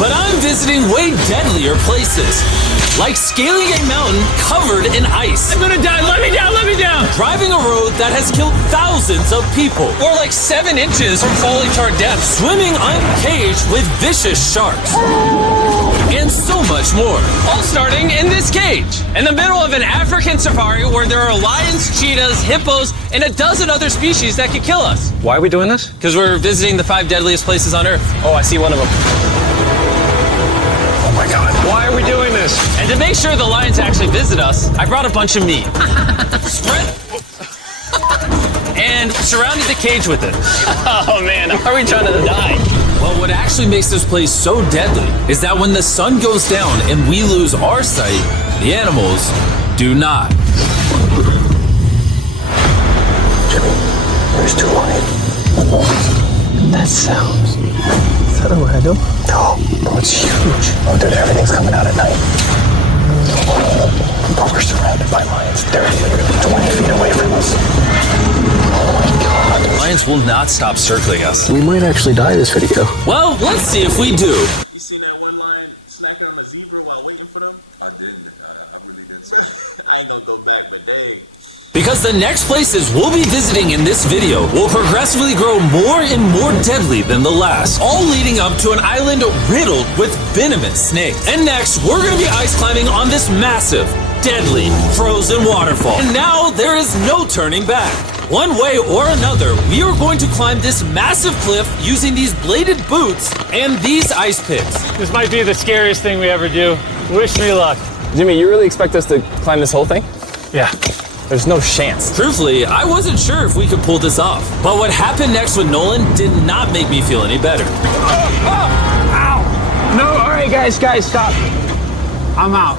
But I'm visiting way deadlier places, like scaling a mountain covered in ice. I'm gonna die, let me down, let me down! Driving a road that has killed thousands of people. We're like 7 inches from fully charred death. Swimming uncaged with vicious sharks. And so much more. All starting in this cage, in the middle of an African safari where there are lions, cheetahs, hippos, and a dozen other species that could kill us. Why are we doing this? Because we're visiting the 5 deadliest places on Earth. Oh, I see one of them. Oh my God, why are we doing this? And to make sure the lions actually visit us, I brought a bunch of meat. Spread and surrounded the cage with it. Oh man, are we trying to die? Well, what actually makes this place so deadly is that when the sun goes down and we lose our sight, the animals do not. There's 2 lions. That sounds. Is that a random? No, bro, it's huge. Oh, dude, everything's coming out at night. Bro, we're surrounded by lions. They're 20 feet away from us. Oh my God. Lions will not stop circling us. We might actually die this video. Well, let's see if we do. You seen that one lion snacking on a zebra while waiting for them? I didn't. I really didn't see it. I ain't gonna go back, but dang. Because the next places we'll be visiting in this video will progressively grow more and more deadly than the last, all leading up to an island riddled with venomous snakes. And next, we're going to be ice climbing on this massive, deadly, frozen waterfall. And now there is no turning back. One way or another, we are going to climb this massive cliff using these bladed boots and these ice picks. This might be the scariest thing we ever do. Wish me luck. Jimmy, you really expect us to climb this whole thing? Yeah. There's no chance. Truthfully, I wasn't sure if we could pull this off. But what happened next with Nolan did not make me feel any better. Ow! No, all right, guys, stop. I'm out.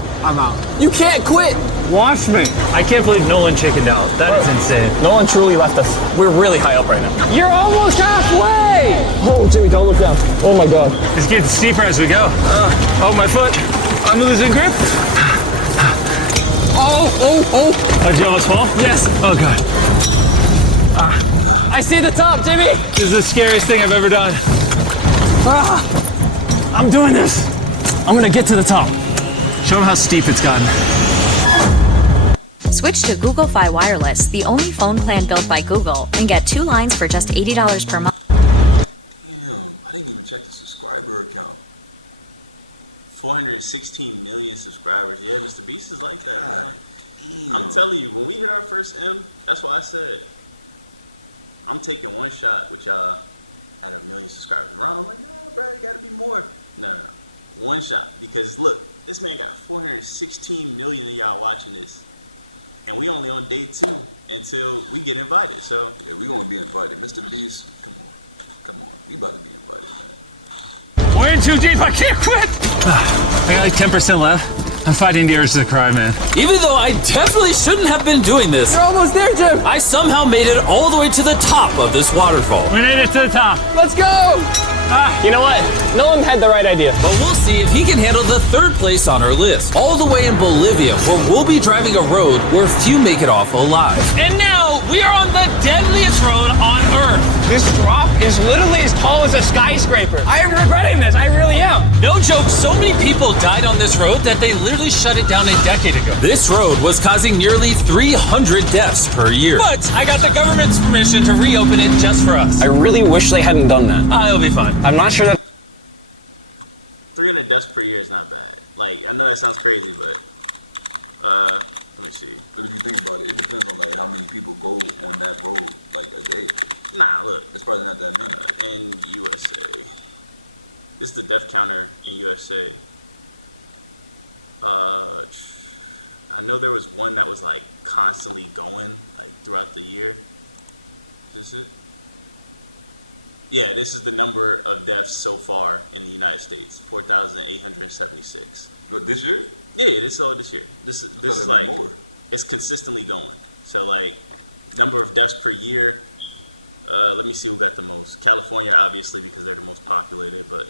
You can't quit. Watch me. I can't believe Nolan chickened out. That's insane. Nolan truly left us. We're really high up right now. You're almost halfway. Oh, Jimmy, don't look down. Oh my God. It's getting steeper as we go. Oh, my foot. I'm losing grip. Oh, do you almost fall? Yes. Oh God. I see the top, Jimmy. This is the scariest thing I've ever done. I'm doing this. I'm gonna get to the top. Show them how steep it's gotten. Switch to Google Fi Wireless, the only phone plan built by Google, and get 2 lines for just $80 per month. Damn, I didn't even check the subscriber account. 416 million subscribers. Yeah, Mr. Beast is like that, bro. I'm telling you, when we hit our first M, that's why I said I'm taking one shot with y'all at 1 million subscribers. Ron, I'm like, no, bro, it gotta be more. No. One shot. Because look, this man got 416 million of y'all watching this. And we only on day 2 until we get invited. So Yeah, we gonna be invited. Mr. Beast, come on. We about to be invited, man. We're in too deep. I can't quit. I got like 10% left. I'm fighting the urge to cry, man. Even though I definitely shouldn't have been doing this, You're almost there, Jim. I somehow made it all the way to the top of this waterfall. We made it to the top. Let's go. You know what? Nolan had the right idea. But we'll see if he can handle the 3rd place on our list, all the way in Bolivia, where we'll be driving a road where few make it off alive. And now we are on the deadliest road on Earth. This drop is literally as tall as a skyscraper. I'm regretting this. I really am. No joke, so many people died on this road that they literally shut it down a decade ago. This road was causing nearly 300 deaths per year. But I got the government's permission to reopen it just for us. I really wish they hadn't done that. It'll be fine. I'm not sure that. 300 deaths per year is not bad. Like, I know that sounds crazy, but let me see. But if you think about it, it depends on like how many people go on that road like a day. Nah, look. It's probably not that many. In USA. This is the death counter in USA. I know there was one that was like constantly going like throughout the year. Is this it? Yeah, this is the number of deaths so far in the United States. 4,876. But this year? Yeah, this is all this year. This is like more. It's consistently going. So like number of deaths per year. Let me see who got the most. California, obviously, because they're the most populated, but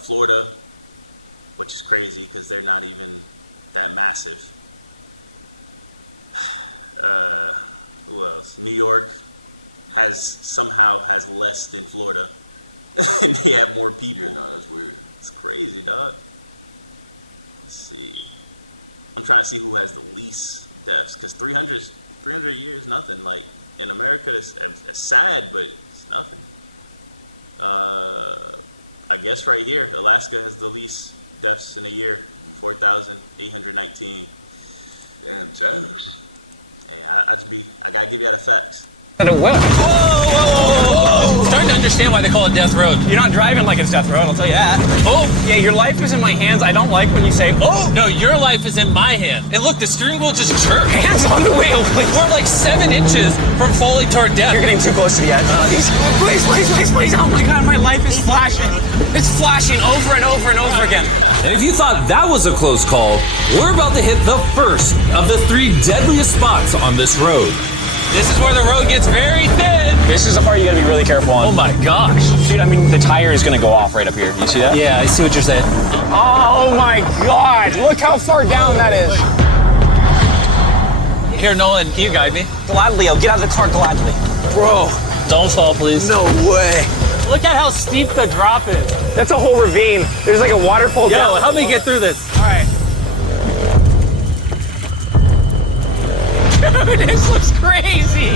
Florida, which is crazy because they're not even that massive. Who else? New York somehow has less than Florida. and they have more people. Yeah, no, that's weird. It's crazy, dog. Let's see. I'm trying to see who has the least deaths, because 300 years, nothing. Like, in America, it's sad, but it's nothing. I guess right here, Alaska has the least deaths in a year, 4,819. Damn, Chad. Hey, I gotta give you the facts. Starting to understand why they call it Death Road. You're not driving like it's Death Road, I'll tell you that. Oh, Yeah, your life is in my hands. I don't like when you say, oh, no, your life is in my hand. And look, the steering wheel just jerked. hands on the wheel. Like, we're like 7 inches from falling to our death. You're getting too close to the edge. Please, please, please, please. Oh my God, my life is flashing. It's flashing over and over and over again. And if you thought that was a close call, we're about to hit the first of the 3 deadliest spots on this road. This is where the road gets very thin. This is the part you gotta be really careful on. Oh my gosh. Dude, I mean, the tire is gonna go off right up here. You see that? Yeah, I see what you're saying. Oh my God! Look how far down that is. Here, Nolan, can you guide me? Gladly, I'll get out of the car gladly. Bro, don't fall, please. No way. Look at how steep the drop is. That's a whole ravine. There's like a waterfall Yo, down. help me get through this. All right. Dude, this looks crazy.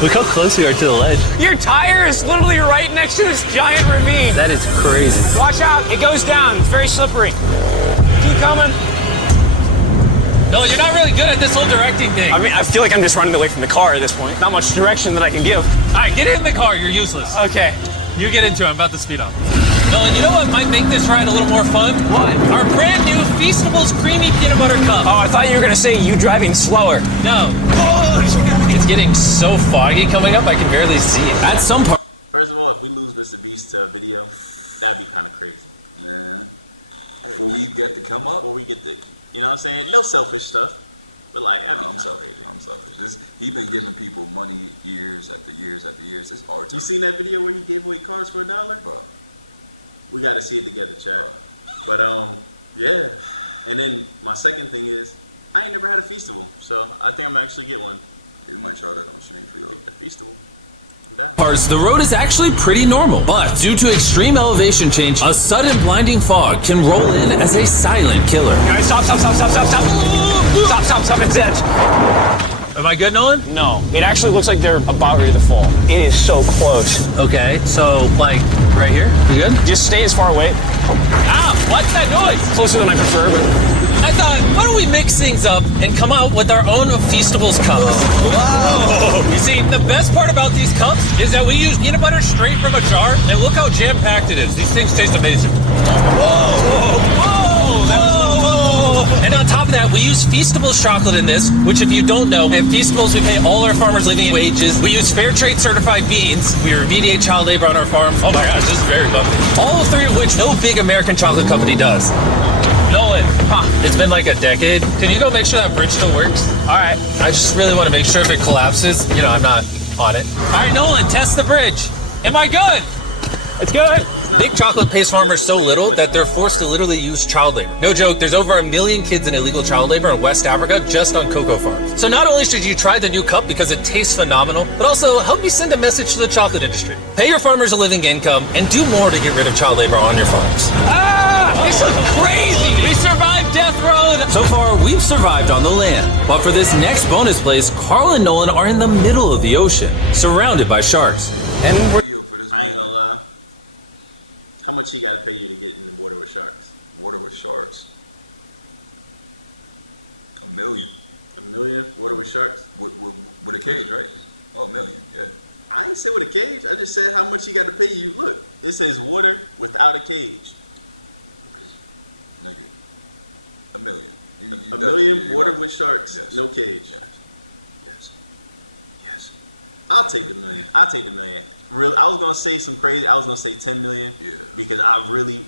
Look how close we are to the ledge. Your tire is literally right next to this giant ravine. That is crazy. Watch out, it goes down. It's very slippery. Keep coming. No, you're not really good at this whole directing thing. I mean, I feel like I'm just running away from the car at this point. Not much direction that I can give. All right, get in the car. You're useless. Okay. You get into it. I'm about to speed up. No, and you know what might make this ride a little more fun? What? Our brand new Feastables Creamy Peanut Butter Cup. Oh, I thought you were gonna say you driving slower. No. It's getting so foggy coming up, I can barely see it. At some part. First of all, if we lose Mr. Beast to a video, that'd be kind of crazy. Man. Before we get to come up, Before we get the, you know what I'm saying? No selfish stuff, but like, that'd be I'm kind of selfish. crazy. I'm selfish. He's been giving people money years after years after years. It's our turn. You seen that video where he gave away cars for $1? Bro. We got to see it together, Chad. But yeah. And then my second thing is, I ain't never had a Feastable, so I think I'm gonna actually get one. We might try that on stream for you. A Feastable. I'm down. Parts, the road is actually pretty normal, but due to extreme elevation change, a sudden blinding fog can roll in as a silent killer. All right, stop, stop, stop, stop, stop, stop. Stop, stop, stop, it's edge. Am I good, Nolan? No, it actually looks like they're about ready to fall. It is so close. Okay, so like right here? You good? Just stay as far away. Ah, what's that noise? Closer than I prefer, but I thought, why don't we mix things up and come out with our own Feastables cups? Wow. You see, the best part about these cups is that we use peanut butter straight from a jar, and look how jam-packed it is. These things taste amazing. Whoa! And on top of that, we use Feastables chocolate in this, which if you don't know, at Feastables we pay all our farmers living wages. We use fair trade certified beans. We remediate child labor on our farm. Oh my gosh, this is very fun. All 3 of which no big American chocolate company does. Nolan, it's been like a decade. Can you go make sure that bridge still works? All right. I just really want to make sure if it collapses, you know, I'm not on it. All right, Nolan, test the bridge. Am I good? it's good. Big chocolate pays farmers so weigh it little with that it they're with forced to water. literally use child labor. No joke, there's over 1 million kids in illegal child labor in West Africa just on cocoa farms. So not only should you try the new cup because it tastes phenomenal, but also help me send a message to the chocolate industry. Pay your farmers a living income and do more to get rid of child labor on your farms. Ah, this is crazy. We survived Death Road! So far, we've survived on the land. But for this next bonus place, Carl and Nolan are in the middle of the ocean, surrounded by sharks. And video for this I ain't man. gonna lie. How much he gotta pay you to get in the water with sharks? Water with sharks. $1 million. $1 million? Water with sharks? With a cage, right? Oh, $1 million, yeah. I ain't say with a cage. I just said how much he got to pay you. Look, it says water without a cage. Nigga. $1 million. $1 million water with sharks, Yes. no cage. Yes. Yes. Yes. I'll take the $1 million. I'll take the $1 million. Really, I was gonna say some crazy. I was gonna say 10 million. Yeah. Because I really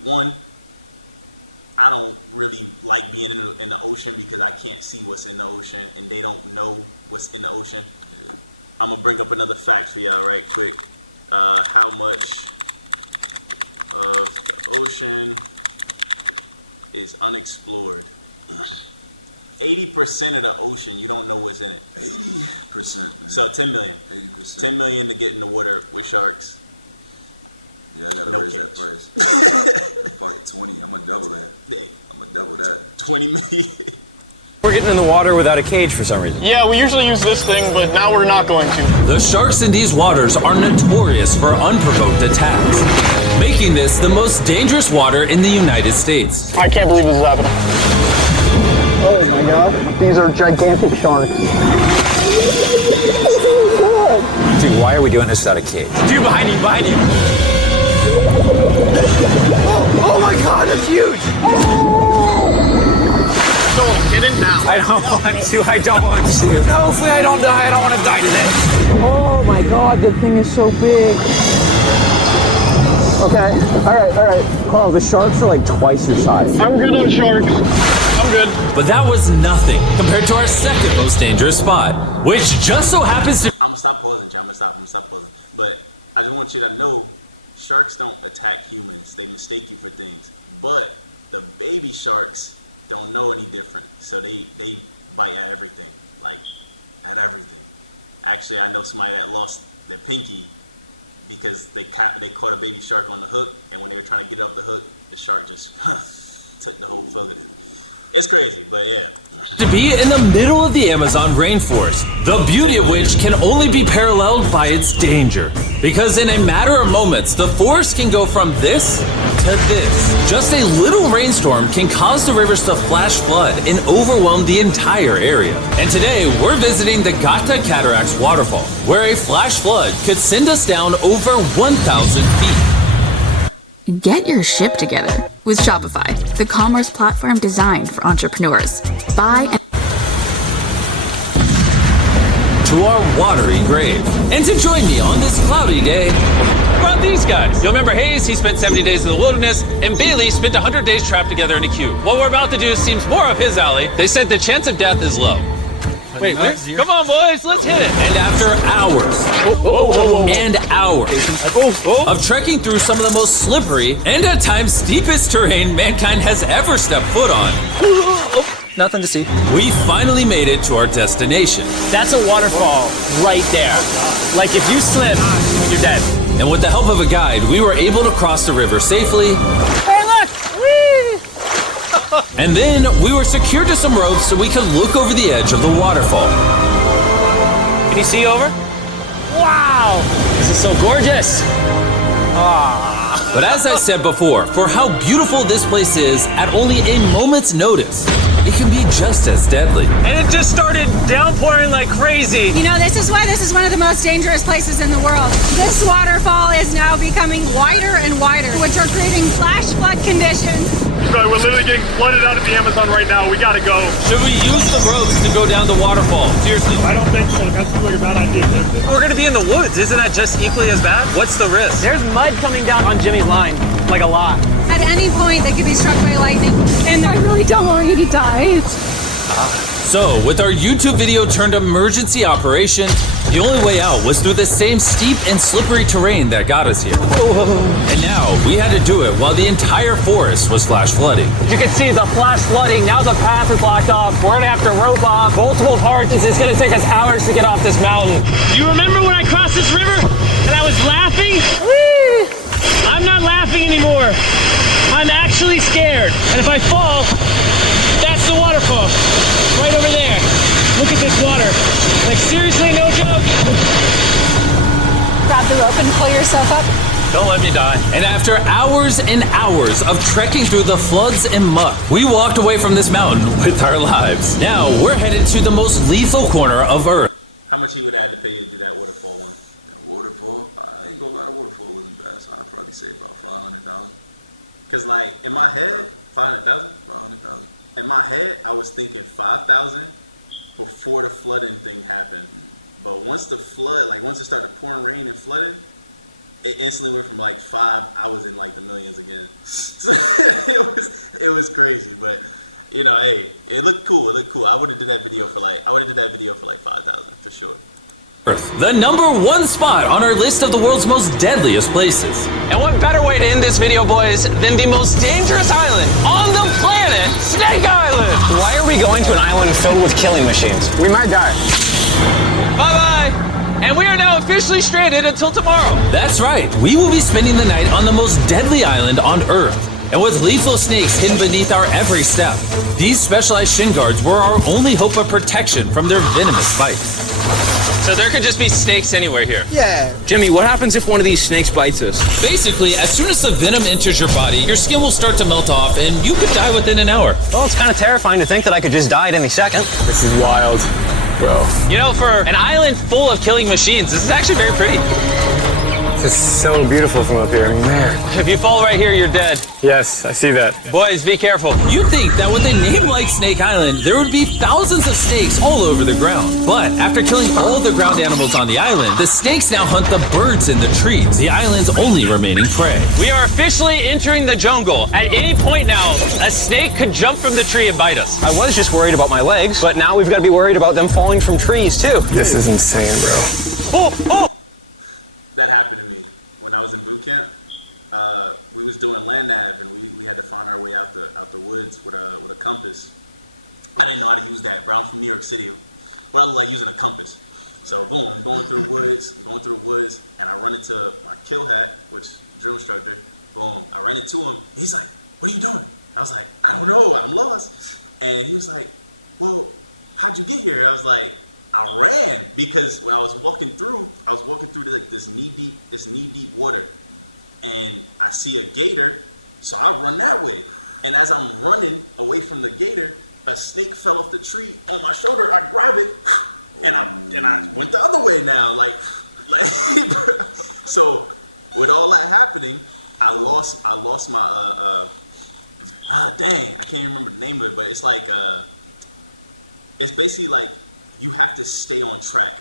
I don't really like being in the ocean because I can't see what's in the ocean and they don't know what's in the ocean. Yeah. I'm gonna bring up another fact for y'all right quick. How much of the ocean is unexplored? 80% of the ocean, you don't know what's in it. 80%, man. So 10 million. 80%. 10 million to get in the water with sharks. Yeah, I gotta No raise that catch. price. Fuck it, 20. I'm gonna double that. I'm gonna double that. 20 million. We're getting in the water without a cage for some reason. Yeah, we usually use this thing, but now we're not going to. The sharks in these waters are notorious for unprovoked attacks, making this the most dangerous water in the United States. I can't believe this is happening. Oh my god, these are gigantic sharks. Dude, why are we doing this without a cage? Dude, behind you, behind you. Oh my god, that's huge! So get in now. I don't want to. I don't want to. No, hopefully I don't die. I don't want to die today. Oh my god, the thing is so big. Okay, alright. Oh, the sharks are like twice your size. I'm good on sharks. I'm good. But that was nothing compared to our second most dangerous spot, which just so happens to... I'm gonna stop pausing, Jay. I'm gonna stop pausing. But I just want you to know, sharks don't attack humans. They mistake you for things. But the baby sharks don't know any different. So they bite at everything. Like, at everything. Actually, I know somebody that lost their pinky because they caught a baby shark on the hook, and when they were trying to get it off the hook, the shark just took the whole foot of it. It's crazy, but yeah. To be in the middle of the Amazon rainforest, the beauty of which can only be paralleled by its danger. Because in a matter of moments, the forest can go from this to this. Just a little rainstorm can cause the rivers to flash flood and overwhelm the entire area. And today, we're visiting the Gata Cataracts waterfall, where a flash flood could send us down over 1,000 feet. Get your ship together with Shopify, the commerce platform designed for entrepreneurs. Buy and to our watery grave. And to join me on this cloudy day, What about these guys? You'll remember Hayes, he spent 70 days in the wilderness, and Bailey spent 100 days trapped together in a cube. What we're about to do seems more up his alley. They said the chance of death is low. Wait, come on, boys, let's hit it. and after hours and hours of trekking through some of the most slippery and at times steepest terrain mankind has ever stepped foot on, Nothing to see. we finally made it to our destination. That's a waterfall right there. Like if you slip, you're dead. And with the help of a guide, we were able to cross the river safely. Hey, look! And then we were secured to some ropes so we could look over the edge of the waterfall. Can you see over? Wow! This is so gorgeous. But as I said before, for how beautiful this place is, at only a moment's notice, it can be just as deadly. And it just started downpouring like crazy. You know, this is why this is one of the most dangerous places in the world. This waterfall is now becoming wider and wider, which are creating flash flood conditions. We're literally getting flooded out of the Amazon right now. We gotta go. Should we use the ropes to go down the waterfall? Seriously. I don't think so. That's really a bad idea. We're gonna be in the woods. Isn't that just equally as bad? What's the risk? There's mud coming down on Jimmy's line, like a lot. At any point, they could be struck by lightning, and I really don't want you to die. So, with our YouTube video turned emergency operation, the only way out was through the same steep and slippery terrain that got us here. And now, we had to do it while the entire forest was flash flooding. You can see the flash flooding. Now the path is blocked off. We're gonna have to rope off multiple parts. It's gonna take us hours to get off this mountain. Do you remember when I crossed this river and I was laughing? I'm not laughing anymore. I'm actually scared. And if I fall, that's the waterfall. Right over there. Look at this water. Like seriously, no joke. Grab the rope and pull yourself up. Don't let me die. And after hours and hours of trekking through the floods and muck, we walked away from this mountain with our lives. Now, we're headed to the most lethal corner of Earth. How much he would have had to pay you to do that waterfall one? That waterfall, I ain't gonna lie, the waterfall wasn't bad, so I'd probably say about $500. Because, like, in my head, 500,000? 500,000. In my head, I was thinking 5,000 before the flooding thing happened. But once the flood, like once it started pouring rain and flooding, it instantly went from like 5. I was in like the millions again. So it was crazy. But you know, hey, it looked cool. It looked cool. I would have did that video for like 5,000 for sure. The #1 spot on our list of the world's most deadliest places. And what better way to end this video, boys, than the most dangerous island on the planet, Snake Island! Why are we going to an island filled with killing machines? We might die. Bye-bye! And we are now officially stranded until tomorrow. That's right, we will be spending the night on the most deadly island on Earth. And with lethal snakes hidden beneath our every step, these specialized shin guards were our only hope of protection from their venomous bites. So there could just be snakes anywhere here. Yeah. Jimmy, what happens if one of these snakes bites us? Basically, as soon as the venom enters your body, your skin will start to melt off and you could die within an hour. Well, it's kind of terrifying to think that I could just die at any second. This is wild. Bro. You know, for an island full of killing machines, this is actually very pretty. This is so beautiful from up here, man. If you fall right here, you're dead. Yes, I see that. Boys, be careful. You'd think that with a name like Snake Island, there would be thousands of snakes all over the ground. But after killing all the ground animals on the island, the snakes now hunt the birds in the trees, the island's only remaining prey. We are officially entering the jungle. At any point now, a snake could jump from the tree and bite us. I was just worried about my legs, but now we've got to be worried about them falling from trees, too. This is insane, bro. Oh! That happened to me when I was in boot camp. We was doing land nav and we had to find our way out the woods with a compass. I didn't know how to use that, bro. I'm from New York City. What I look like using a compass. So boom, I'm going through the woods, and I run into my kill hat, which drill instructor. Boom, I ran into him. And he's like, "What are you doing?" I was like, "I don't know, I'm lost." And he was like, "Well, how'd you get here?" I was like, I ran, because when I was walking through like this knee deep water, and I see a gator, so I run that way. And as I'm running away from the gator, a snake fell off the tree on my shoulder. I grab it, and I went the other way now, like so. With all that happening, I lost my dang, I can't remember the name of it, but it's like it's basically like, you have to stay on track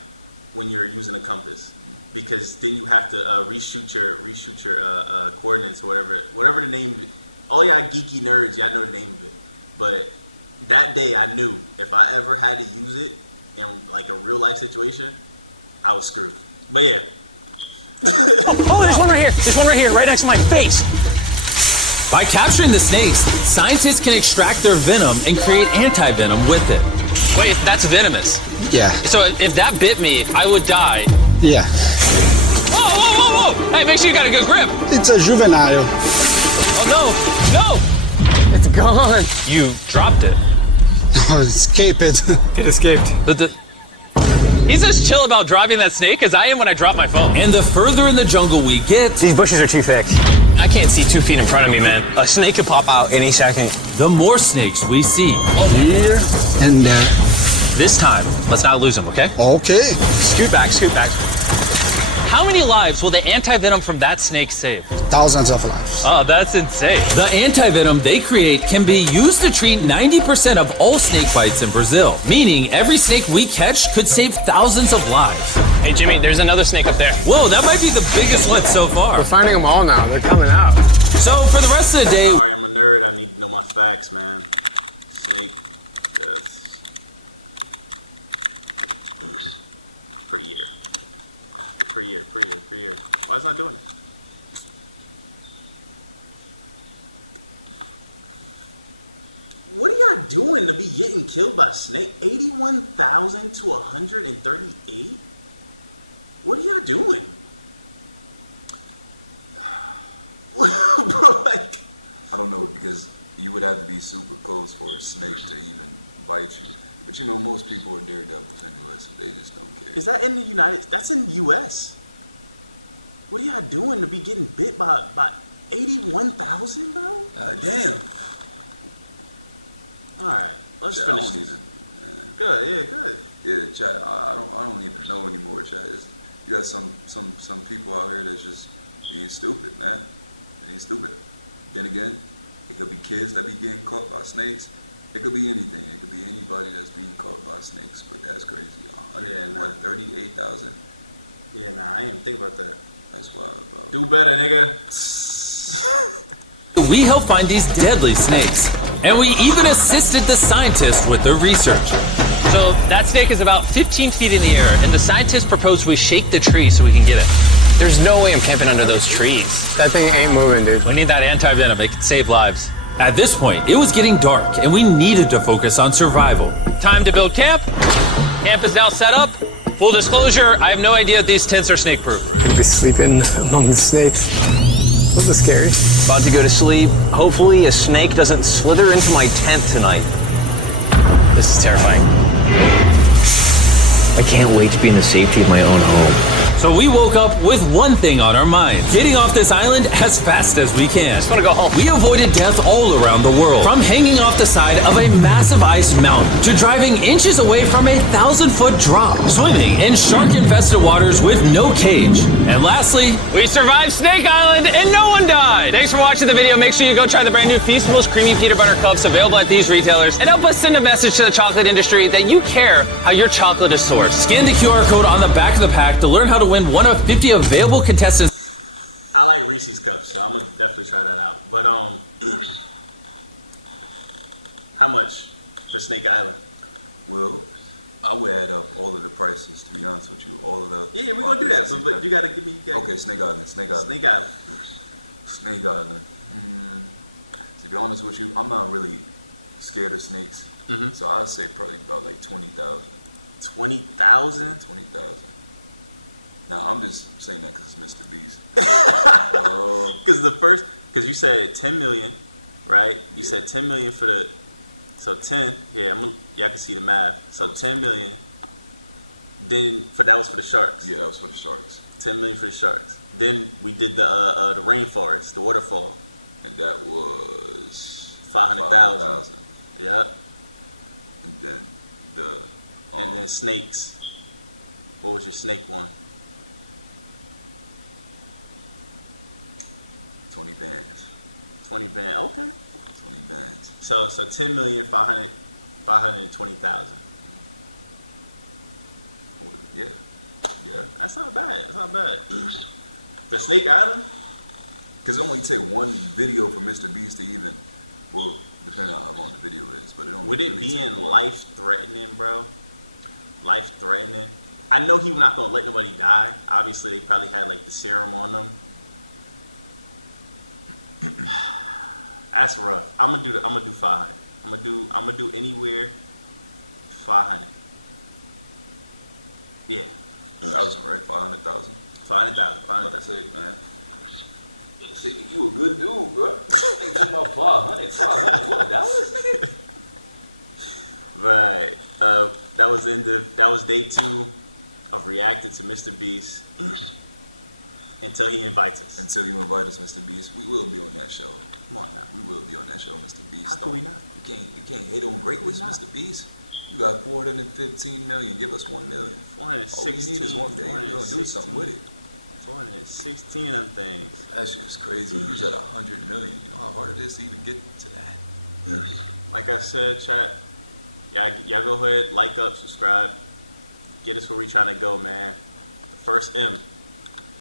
when you're using a compass, because then you have to reshoot your coordinates or whatever the name. All y'all geeky nerds, y'all know the name of it. But that day I knew if I ever had to use it in like a real life situation, I was screwed. But yeah. Oh, there's one right here. There's one right here, right next to my face. By capturing the snakes, scientists can extract their venom and create anti-venom with it. Wait, that's venomous. Yeah. So if that bit me, I would die. Yeah. Whoa! Hey, make sure you got a good grip. It's a juvenile. Oh no! It's gone. You dropped it. Oh, escape it. It escaped. He's as chill about driving that snake as I am when I drop my phone. And the further in the jungle we get, These bushes are too thick. I can't see 2 feet in front of me, man. A snake could pop out any second. the more snakes we see. Here and there. This time, let's not lose him, okay? Okay. Scoot back. How many lives will the anti-venom from that snake save? Thousands of lives. Oh, that's insane. The anti-venom they create can be used to treat 90% of all snake bites in Brazil, meaning every snake we catch could save thousands of lives. Hey, Jimmy, there's another snake up there. Whoa, that might be the biggest one so far. We're finding them all now. They're coming out. So for the rest of the day, Sorry, I'm a nerd. I need to know my facts, man. Snake deaths per year. Per year. Why is it not doing it? What are y'all doing to be getting killed by a snake? 81,000 to 138? What are y'all doing? Bro, like, I don't know, because you would have to be super close for a snake to even bite you. But you know, most people are daredevils anyway, so they just don't care. is that in the that's in the US? What are y'all doing to be getting bit by 81,000, bro? Damn. Alright, let's Chat, finish I don't this. even. Good. Yeah, chat. I don't even know anymore, chat. You got some people out here that's just being stupid, man. They ain't stupid. Then again, it could be kids that be getting caught by snakes. It could be anything. It could be anybody that's being caught by snakes. But that's crazy. 138,000. Yeah, nah, I didn't even think about that. That's wild, bro. Do better, nigga. we help find these deadly snakes, and we even assisted the scientists with their research. So that snake is about 15 feet in the air, and the scientists propose we shake the tree so we can get it. There's no way I'm camping under those trees. That thing ain't moving, dude. We need that anti-venom. It can save lives. At this point, it was getting dark, and we needed to focus on survival. Time to build camp. Camp is now set up. Full disclosure, I have no idea if these tents are snake proof. You'll be sleeping among the snakes. This is scary. About to go to sleep. Hopefully a snake doesn't slither into my tent tonight. This is terrifying. I can't wait to be in the safety of my own home. So we woke up with one thing on our mind: getting off this island as fast as we can. Just wanna go home. We avoided death all around the world, from hanging off the side of a massive ice mountain to driving inches away from a 1,000-foot drop, swimming in shark-infested waters with no cage, and lastly, We survived Snake Island and no one died! Thanks for watching the video. Make sure you go try the brand new Feastables Creamy Peanut Butter Cups available at these retailers, and help us send a message to the chocolate industry that you care how your chocolate is sourced. scan the QR code on the back of the pack to learn how to win one of 50 available contestants. I like Reese's cups, so I'm gonna definitely try that out. But how much for Snake Island? Well, I would add up all of the prices, to be honest with you. All of the... Yeah, we're gonna do that, but you gotta give me... Okay, Snake Island. Snake Island. Snake Island. To be honest with you, I'm not really scared of snakes. So I'd say probably about like 20,000. 20,000? 20,000. Now, I'm just saying that because it's Mr. Beast. Because you said 10 million, right? You said 10 million for the... So 10, y'all can see the math. So 10 million. Then, that was for the sharks. Yeah, that was for the sharks. 10 million for the sharks. Then we did the rainforest, the waterfall. And that was 500,000. Yep. And then the... and then snakes. What was your snake one? 20 bands. 20 bands. Okay. 20 bands. So 10 million, 520,000. Yeah. Yeah. That's not bad. That's not bad. The Snake Island? Because it only take one video for Mr. Beast to even, well, depending on how long the video is, but it only Would it really be take in one. life-threatening, bro? Life-threatening? I know he's not gonna let nobody die. Obviously, they probably had like the serum on them. That's rough. I'm gonna do 500. I'm gonna do anywhere 500. Yeah. 1,000, right? 500,000. 500,000. 500,000. Man. See, you a good dude, bro. Think about 500. 500. What, $1? Right. That was day 2 of reacting to Mr. Beast. Until he invites us. Until you invite us, Mr. Beast, we will be on that show. Come on now. We will be on that show, Mr. Beast. How can we not? You can't hate on greatness, Mr. Beast. You got 415 million. Give us 1 million. 416. All we need is 1 million. We're gonna do something with it. 416 of them things. That shit is crazy. You just at 100 million. You know how hard it is to even get to that. Like I said, chat. Y'all go ahead, like up, subscribe. Get us where we trying to go, man. The first M.